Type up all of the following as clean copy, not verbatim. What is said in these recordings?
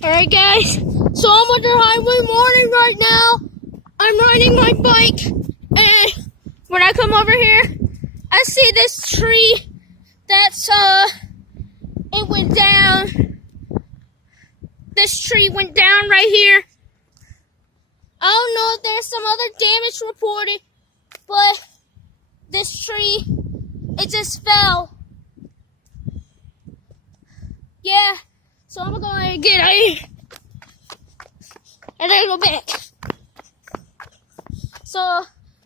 Alright guys, so I'm on the highway morning right now. I'm riding my bike, and when I come over here, I see this tree that's, it went down. This tree went down right here. I don't know if there's some other damage reported, but this tree, it just fell. Yeah, so I'm gonna get out of here and then go back. So,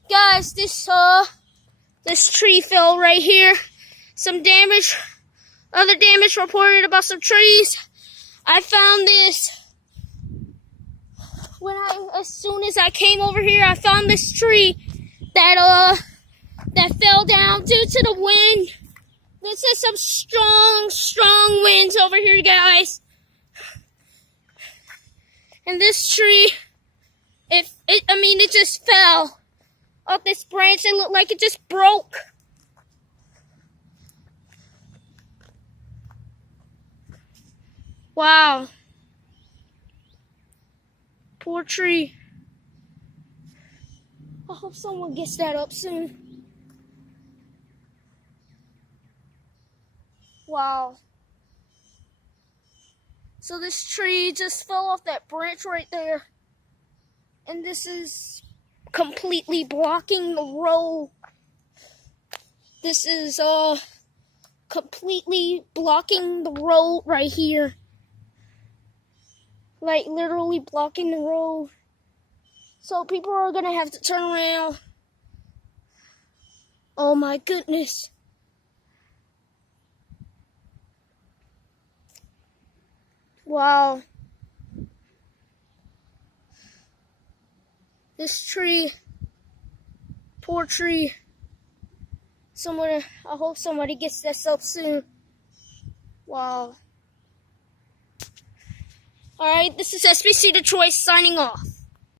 guys, this tree fell right here. Some damage, other damage reported about some trees. I found this as soon as I came over here. I found this tree that fell down due to the wind. This is some strong winds over here, guys. And this tree, it just fell off this branch. It looked like it just broke. Wow. Poor tree. I hope someone gets that up soon. Wow. So this tree just fell off that branch right there. And this is completely blocking the road. This is completely blocking the road right here. Like literally blocking the road. So people are gonna have to turn around. Oh my goodness. Wow. This tree, poor tree. I hope somebody gets this up soon. Wow. Alright, this is SBC Detroit signing off.